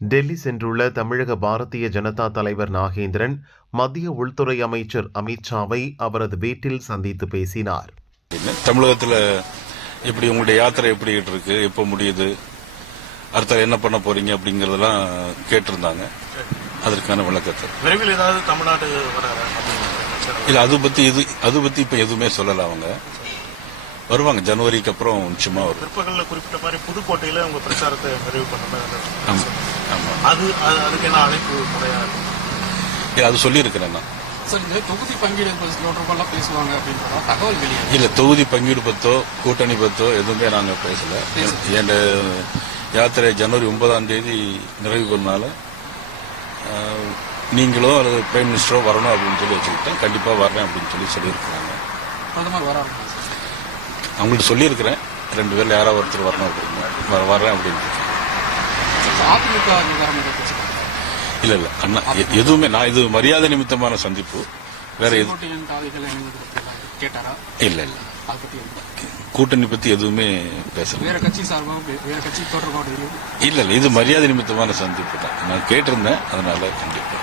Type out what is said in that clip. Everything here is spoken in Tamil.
டெல்லி சென்றுள்ள தமிழக பாரதிய ஜனதா தலைவர் நாகேந்திரன் மத்திய உள்துறை அமைச்சர் அமித்ஷாவை அவரது வீட்டில் சந்தித்து பேசினார். தமிழகத்தில் எப்படி உங்களுடைய யாத்திரை எப்படி இருக்கு, எப்போ முடியுது, அடுத்த என்ன பண்ண போறீங்க அப்படிங்கறதெல்லாம் கேட்டிருந்தாங்க. அதற்கான விளக்கத்தை விரைவில் ஏதாவது தமிழ்நாடு இல்ல அது பத்தி இப்ப எதுவுமே சொல்லல. அவங்க வருவாங்க, ஜனவரிக்கு அப்புறம் நிச்சயமா வரும். பிற்பகல்ல குறிப்பிட்ட மாதிரி புதுக்கோட்டையில உங்க பிரச்சாரத்தை நிறைவு பண்ணணும். அதுக்கு என்ன அழைப்பு முறையா அது சொல்லி இருக்கிறேன் நான். தொகுதி பங்கீடு பேசுவாங்க அப்படின்ற தகவல் வெளியே இல்ல. தொகுதி பங்கீடு பத்தோ கூட்டணி பத்தோ எதுவுமே நாங்க பேசல. என் யாத்திரை ஜனவரி 9ஆம் தேதி நிறைவு பண்ணால நீங்களோ அல்லது பிரைம் மினிஸ்டரோ வரணும் அப்படின்னு சொல்லி வச்சுக்கிட்டேன். கண்டிப்பா வர்றேன் அப்படின்னு சொல்லியிருக்கிறாங்க. அவங்கள்ட்ட சொல்லியிருக்கிறேன், 2 பேர்ல யாராவது ஒருத்தர் வரணும் அப்படின்னு வர்றேன் அப்படின்னு. இல்ல அண்ணா எதுவுமே நான் இது மரியாதை நிமித்தமான சந்திப்பு, வேற எதுவும் இல்ல. கூட்டணி பத்தி எதுவுமே பேசல. இல்ல இது மரியாதை நிமித்தமான சந்திப்பு தான். நான் கேட்டிருந்தேன், அதனால கண்டிப்பா.